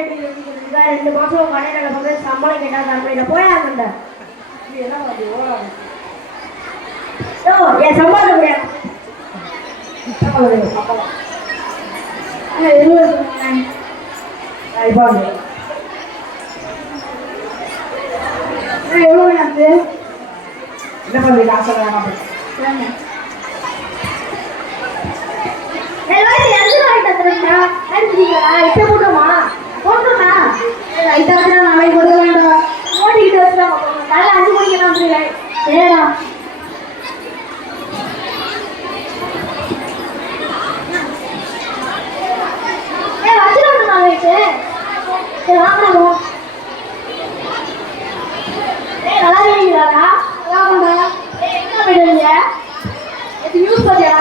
வருஷத்துக்கு அதே ரெண்டு மாசம் கடையில் போய் சம்பளம் கேட்டா தர முடியல போய் என்ன என் முடியாது என்ன பண்ணி காசு எல்லாரும் எந்த வாங்கிட்டு வந்துருக்கா அனுப்பிச்சிங்களா இப்போ போட்டோமா போட்டோமா லைட்டாக வச்சுனா நாளைக்கு கொடுக்க வேண்டாம் ஓடிக்கிட்டு வச்சுதான் காலையில் அஞ்சு மணிக்கு நான் வந்துருக்கேன் சரிடா ஏ வச்சுருவாங்க நாளைக்கு சரி வாங்கணும் ஏய் நல்லா இருக்கீங்களாடா நல்லா இருக்கா ஏய் எங்க போயிட்டு இது யூஸ் பண்ணியா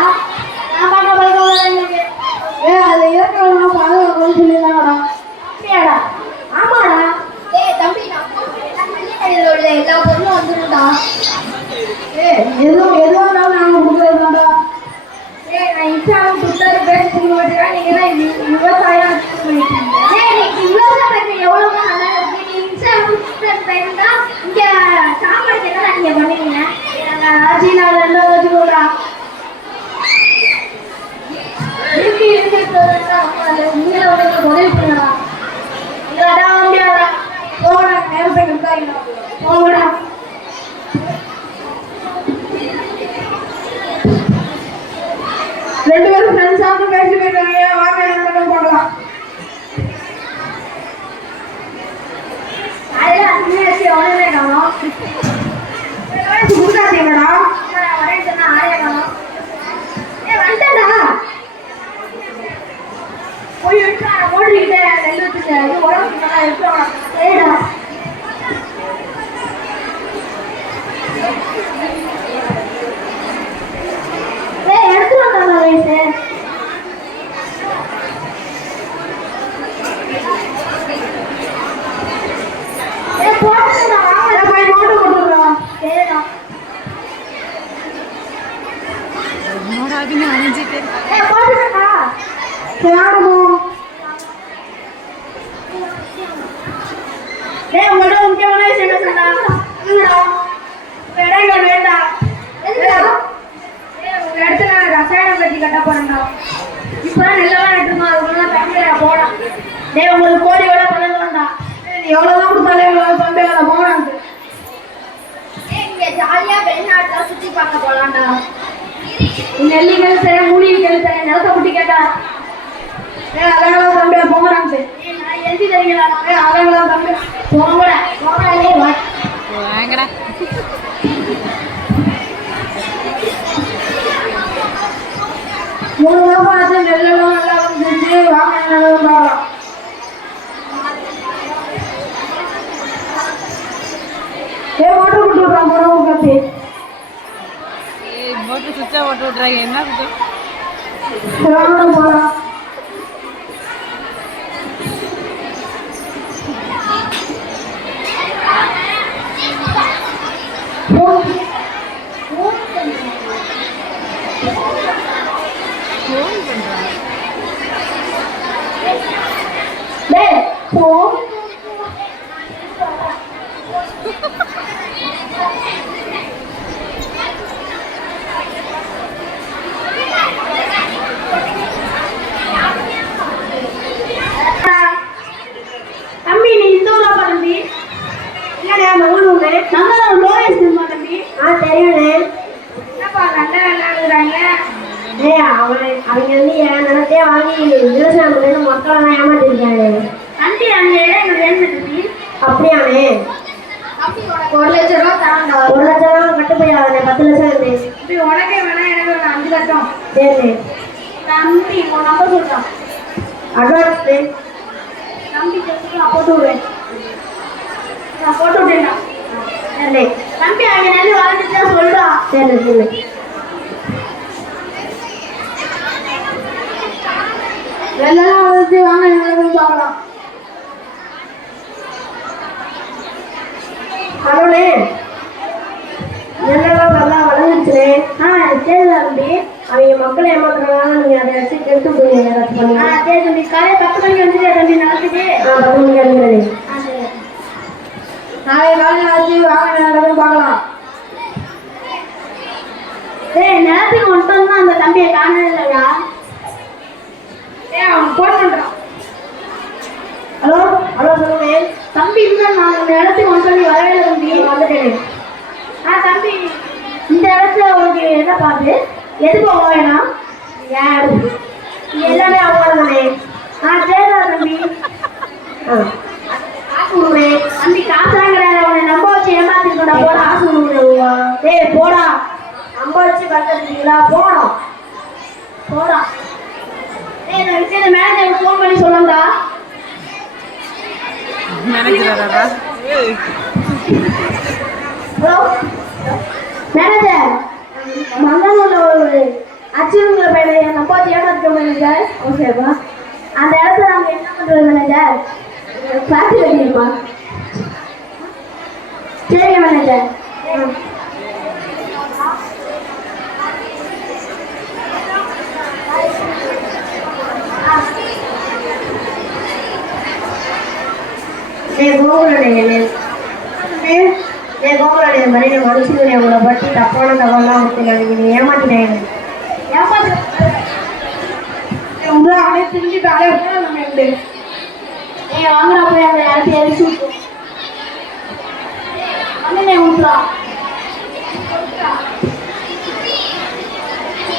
நான் பார்க்க பார்க்க எனக்கு ஏ அது ஏற்கனவே பாதுகாப்பு சொல்லியிருந்தாங்கடா அப்படியாடா ஆமாடா ஏய் தம்பி நான் கடையில் உள்ள எல்லா பொருளும் ஏ எதுவும் எதுவும் இருந்தாலும் நாங்கள் கொடுக்குறதுதான்டா ஏ நான் இன்ஸ்டாவில் ட்விட்டர் ஃபேஸ்புக் நீங்கள் தான் விவசாயம் நீ விவசாயம் எவ்வளோ நல்லா இருக்கு. நீ இன்ஸ்டாவில் ட்விட்டர் இங்கே சாப்பாடு கேட்டால் நீங்கள் பண்ணுவீங்க. நாங்கள் ஆட்சி நான் வச்சுக்கோடா. இருக்கு இருக்கு உதவி பண்ணலாம் இல்லடா முடியாதா போடா நேரத்தை இருக்காங்க போங்கடா ரெண்டு பேரும் ஃப்ரெண்ட்ஸாக பேசி போயிருக்காங்க வாங்க என்ன பார்க்கலாம் அதெல்லாம் அதுமே வச்சு எவ்வளோவே காணும் கொடுக்காதீங்கடா வரேன்னு சொன்னா ஆளே காணும் ஏ வந்துட்டா போய் எடுத்து ஓடிக்கிட்டே நெல் வச்சுட்டு உடம்பு உடம்புக்கு நல்லா எடுத்துருவாங்க சரிடா ஏய் எடுத்து வந்தாங்க வயசு ஏய் போட்டுடா வாங்க போய் நோட்டு கொடுத்துடுறோம் சரிடா என்னடாதுன்னு அணிஞ்சிட்டு. ஏய் போட்டுடா முக்கியமான விஷயம் என்ன சொன்னா வேண்டாம் இடத்துல ரசாயன பத்தி கட்ட போறேன்டா. இப்பதான் நெல்லெல்லாம் நட்டுருமா அதுக்குள்ள தம்பியா போடலாம். டேய் உங்களுக்கு கோடியோட பணம் வேண்டாம் நீ கொடுத்தாலே எவ்வளோ தம்பி அதை ஜாலியா வெளிநாட்டுல சுத்தி பார்க்க போலாம்டா. நெல்லி கழுத்த மூலி கழுத்த நிலத்தை குட்டி கேட்டா ஏ அதெல்லாம் தம்பி ஏய் நான் எழுதி தரீங்களா ஏ அதெல்லாம் தம்பி போங்கடா போங்கடா ஏய் வா. வாங்கடா. மூணு ஆச்சு நெல்லெல்லாம் நல்லா வந்துருச்சு. வாங்க நல்லா பார்க்கலாம் ஏ ஓட்டு கொடுத்து விட்றான் போகிறோம் கத்தி ஏய் போட்டு சுவிட்சா போட்டு விட்றாங்க என்ன சுத்தம் சிரமம் போகலாம் ஃபோன் பண்ணுறாங்க டேய் போ தம்பி நீ இந்த ஊரா தம்பி இல்லடா மங்களூரு நம்ம லோயஸ் சினிமா தம்பி ஆ தெரியுமே என்னப்பா நல்ல விளையாடுறாங்க ஏய் அவன் அவங்க வந்து என் நிலத்தையே வாங்கி விவசாயம் பண்ணி மக்களெல்லாம் ஏமாத்திருக்காங்க தம்பி அந்த இடம் எங்களுக்கு வேணும் தம்பி அப்படியானே ஒரு லட்சம் ரூபா தரண்டா ஒரு லட்சம் ரூபா கட்டு போய் ஆகுது பத்து லட்சம் இருக்கு தம்பி உனக்கே வேணா எனக்கு வேணா அஞ்சு லட்சம். சரி தம்பி உன் நம்பர் சொல்றான் அட்வான்ஸ் தம்பி நான் போட்டு விடுறேன். நான் போட்டு விட்டேன்டா சரி. தம்பி அங்கே நெல் வளர்ந்துச்சா சொல்றா. சரி சரி. நெல்லெல்லாம் வந்துச்சு வாங்க நல்லா பார்க்கலாம் ஹலோண்ணே என்னெல்லாம் நல்லா வளர்ந்துச்சுனே ஆ சரி தம்பி. அவங்க மக்களை ஏமாத்துறதுனால நீங்க அதை வச்சு கெடுத்து ஏதாச்சும் பண்ணி. ஆ சரி தம்பி. காலையில் பத்து மணிக்கு வந்துட்டு தம்பி? நடக்குது ஆ பத்து மணிக்கு வந்துடுறேன் ஆ சரி. நாளை காலையில் வச்சு வாங்க நடக்கும் பார்க்கலாம். டேய் நேரத்துக்கு வந்துட்டோம்னா அந்த தம்பியை காணவே இல்லையா ஏன் அவன் ஃபோன் பண்ணுறான் ஹலோ? ஹலோ சொல்லுங்க. தம்பி இல்லை நான் இந்த இடத்துக்கு வந்து சொல்லி வரவே இல்லை தம்பி வந்துட்டேன் ஆ தம்பி இந்த இடத்துல உனக்கு என்ன பாட்டு? எது போக வேணாம்? ஏன் எல்லாமே அவங்க தானே? ஆ சரிடா தம்பி. ஆ. காசு கொடுக்குறேன் தம்பி காசுலாம் கிடையாது. அவனை நம்ப வச்சு ஏமாத்திருக்கா போடா. காசு கொடுக்குறேன் டேய் போடா. நம்ப வச்சு கத்துறீங்களா போனோம் போடா. டேய் இந்த விஷயத்தை மேனேஜருக்கு ஃபோன் பண்ணி சொல்லுங்கடா. மேனேஜராடா ஹலோ? மேனேஜர் மங்கனூர்ல ஒரு அச்சுறுங்கிற பையனை நம்ம வச்சு ஏமாத்திட்டோம் மேனேஜர் ஓகேப்பா அந்த இடத்துல நாங்கள் என்ன பண்ணுறது மேனேஜர்? ஃப்ளாட்டு கட்டிடுமா சரிங்க மேனேஜர். ம். ஏய் கோகுலனே ஏ மனித இந்த மாதிரி உங்களை பற்றி தப்பான தகவலாம் கொடுத்துருக்காங்க நீங்க ஏமாத்திட்டேன் ஏமாத்தி நம்ம உண்டு ஏ வாங்குறா போய் அந்த இடத்த எரிச்சு அண்ணனே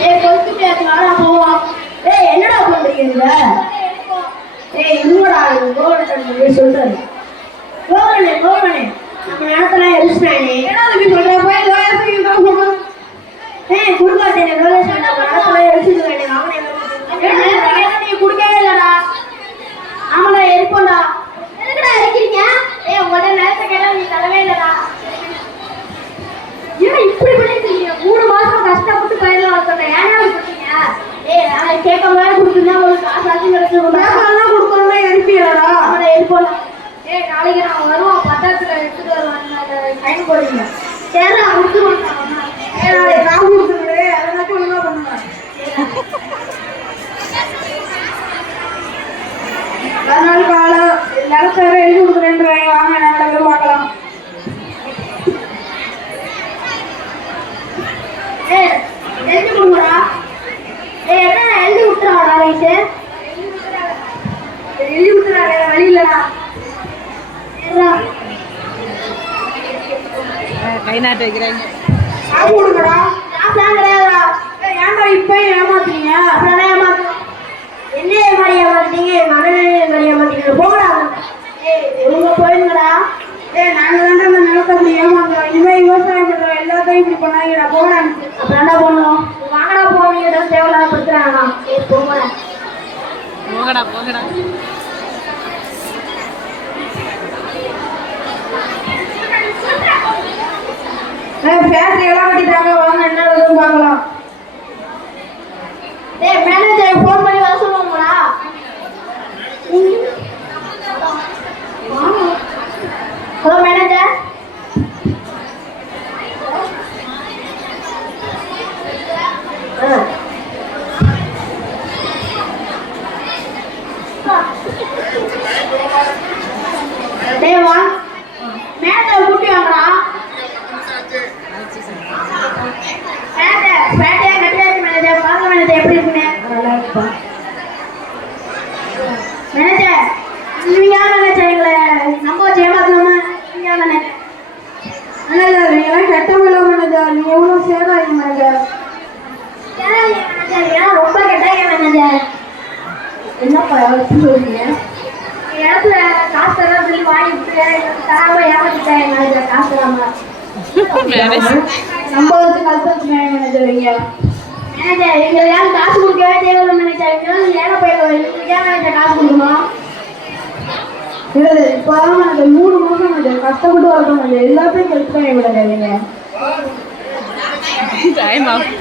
ஏய் கொளுத்துட்டு வாடா போவா ஏய் என்னடா பண்றீங்க ஏய் இருங்கடா கோகுலன் சொல்றாரு கோகுலனே நம்ம இடத்துல எரிச்சிட்டானே என்ன தம்பி சொல்கிற போய் லோயஸுக்கு தான் சொல்கிறேன் ஏய் குடுக்காதே ரோலேஷன் நம்ம இடத்துல எரிச்சிருக்கானே அவனே நீ குடிக்கவே இல்லடா ஆமாடா எரிப்போம்டா எதுக்குடா எரிக்கிறீங்க ஏய் உங்கள்ட்ட நேரத்தை கேட்டா நீ தரவே இல்லடா ஏன் இப்படி பண்ணிருக்கீங்க மூணு மாசம் கஷ்டப்பட்டு பயிர் வளர்த்தேன் ஏன்னா இப்படி பண்ணீங்க ஏய் நான் கேட்க மாதிரி கொடுத்துருந்தா உங்களுக்கு காசு ஆச்சு கிடைச்சிருக்கும் பேப்பர்லாம் கொடுக்கணும்னா எரிப்பீரடா ஆமாடா எரிப்போம்டா ஏய் நாளைக்கு நான் வருவோம் பத்தாத்துல எடுத்துட்டு வருவாங்க சைன் போடுவீங்க சரி நான் கொடுத்துருவேன் ஏன் நாளைக்கு காசு கொடுத்துருவே அதனாச்சும் ஒழுங்காக பண்ணுவேன் அதனால காலம் வேற எழுதி கொடுக்குறேன்றாங்க வாங்க நடக்கும் பார்க்கலாம் ஏய் எழுதி கொடுங்கடா. ஏய் என்ன எழுதி விட்டுறாடா ரைட்டு? எழுதி வேற வழி இல்லடா. சரிடா கை நாட்டு வைக்கிறாங்க. காசு கொடுங்கடா. காசுலாம் கிடையாதுடா. ஏய், ஏன்டா இப்போ ஏமாத்துறீங்க? ஏமாத்து என்ன மாதிரி ஏமாத்தீங்க என் மனநிலை மாதிரி இவங்க போயிருங்கடா. ஏய் நாங்கள் தானே இந்த நிலத்தை அப்படி ஏமாத்துறோம் இனிமேல் விவசாயம் பண்ணுறோம் எல்லாத்தையும் இப்படி பண்ணாங்க நான் போகிறேன் அப்புறம் என்ன பண்ணுவோம் வாங்கடா போவீங்க ஏதோ தேவையில்லாத பிரச்சனை ஏய் போங்கடா. போகடா போகடா ஃபேக்ட்ரி எல்லாம் கட்டிட்டாங்க. வாங்க என்ன பார்க்கலாம் டேய் மேனேஜர் ஃபோன் பண்ணி வர சொல்லுவாங்களா ஹலோ மேனேஜர் தேவா வா கூட்டி வாங்கடா. மேனேஜர் மேனேஜர் கட்டியாச்சு மேனேஜர் பாருங்க எப்படி இருக்குன்னு நல்லா இருக்குப்பா மேனேஜர் நீங்க யார் மேனேஜர் எங்களை நம்ப வச்சு ஏமாத்தலாமா நீங்க யார் மேனேஜர் மேனேஜர் நீங்களாம் கெட்ட பிள்ளை மேனேஜர் நீங்கள் எவ்வளோ சேராங்க மேனேஜர் ஏன் மேனேஜர் ஏன் ரொம்ப கெட்டாங்க மேனேஜர் சொல்றீங்க இடத்துல காசு தர சொல்லி வாங்கிட்டு தராம ஏமாத்திட்டாங்க மேனேஜர் காசு தராம வச்சு கல்பத்து மேனேஜர் இங்க மேனேஜர் எங்களுக்கு யாரும் காசு கொடுக்கவே தேவையில்லை எங்களுக்கு ஏழை போயிடுவோம் எங்களுக்கு ஏன் மேனேஜர் காசு கொடுக்கணும்? இல்லை இப்போ அந்த மூணு மாதம் மேனேஜர் கஷ்டப்பட்டு வளர்க்கணும் மேனேஜர் எல்லாத்தையும் நீங்கள் டைம் ஆகும்.